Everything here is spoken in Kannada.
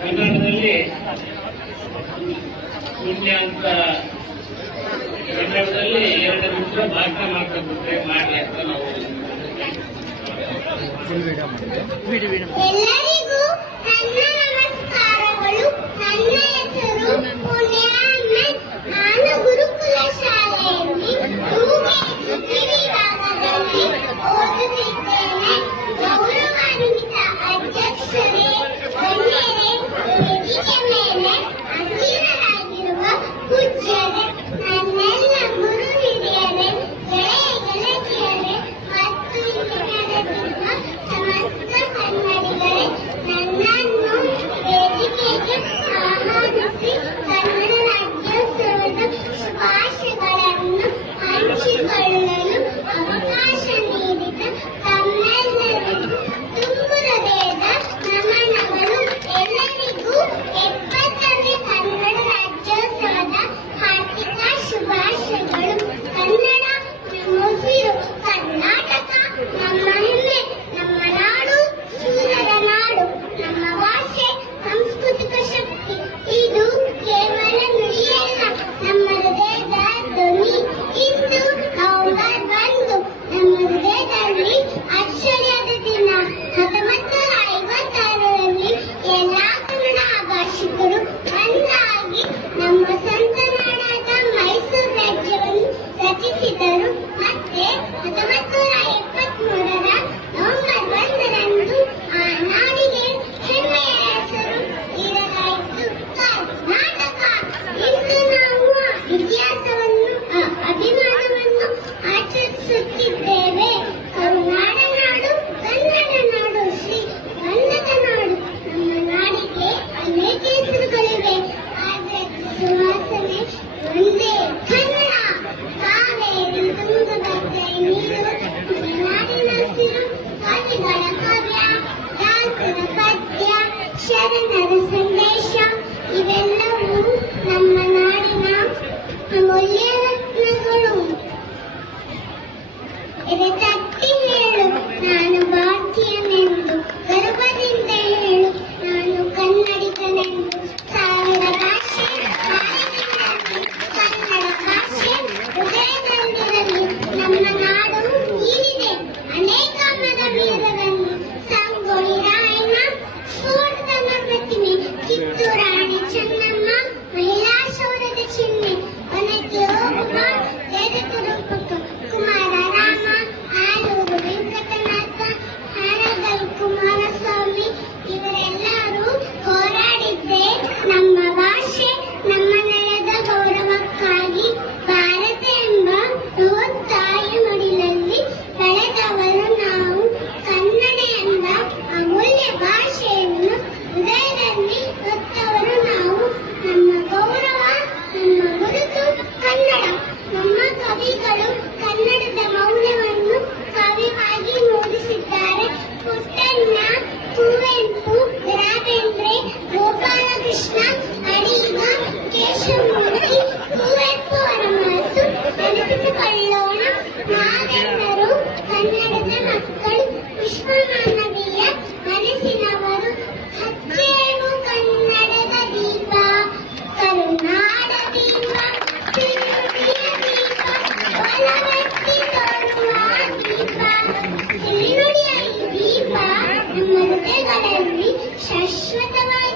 ಕನ್ನಡದಲ್ಲಿ ಶೂನ್ಯ ಅಂತ ಕನ್ನಡದಲ್ಲಿ ಎರಡು ನಿಮಿಷ ಭಾಷಣ ಮಾಡ್ತಕ್ಕಂತೆ ಮಾಡಿ ಅಂತ ನಾವು ಬಿಡಿ ഉയരങ്ങളും എന്നിട്ട് ವಿಶ್ವಮಾನವೀಯ ಮನಸ್ಸಿನವರು ಹಚ್ಚೇನು ಕನ್ನಡದ ದೀಪ? ದೀಪ ದೀಪ. ಬಲವೆತ್ತಿ ದೀಪ ದೀಪ ಶಾಶ್ವತವಾಗಿ